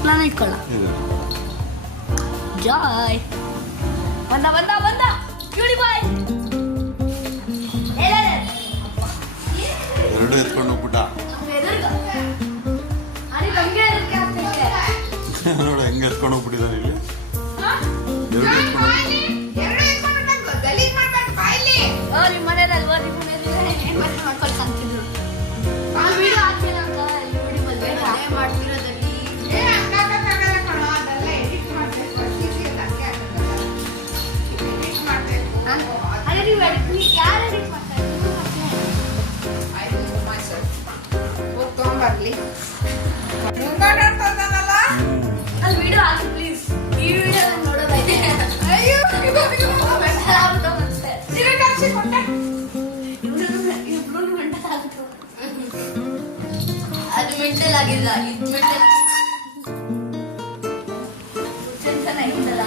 plan ಇಟ್ಕೊಳ್ಳ Joy ಬಂದ ಬಂದ ಬಂದ ಕ್ಯೂಡಿ ಬಾಯ್ ಎರಡು ಎತ್ಕೊಂಡು ಹೋಗ್ಬಿಟ್ಟ ನೋಡು ಹೆಂಗೆ ಎತ್ಕೊಂಡು ಹೋಗ್ಬಿಟ್ಟಿದ್ದಾರೆ ಇಲ್ಲಿ ನಿಮ್ಮ ಮನೇಲಿ ಅಲ್ವಾ ನಿಮ್ಮ ಮನೇಲಿ ಮಾಡ್ಕೊಳ್ಕಂತಿದ್ರು ಮಾಡ್ತಿರೋದಲ್ಲಿ ಅಲ್ಲಿ ವಿಡಿಯೋ ಹಾಕಿ ಪ್ಲೀಸ್ ಈ ವಿಡಿಯೋ ನೋಡೋದೈತೆ ಅದು ಮೆಂಟಲ್ ಆಗಿಲ್ಲ ಇದು ಮೆಂಟಲ್ ಚೆನ್ನಾಗಿದ್ದಲ್ಲ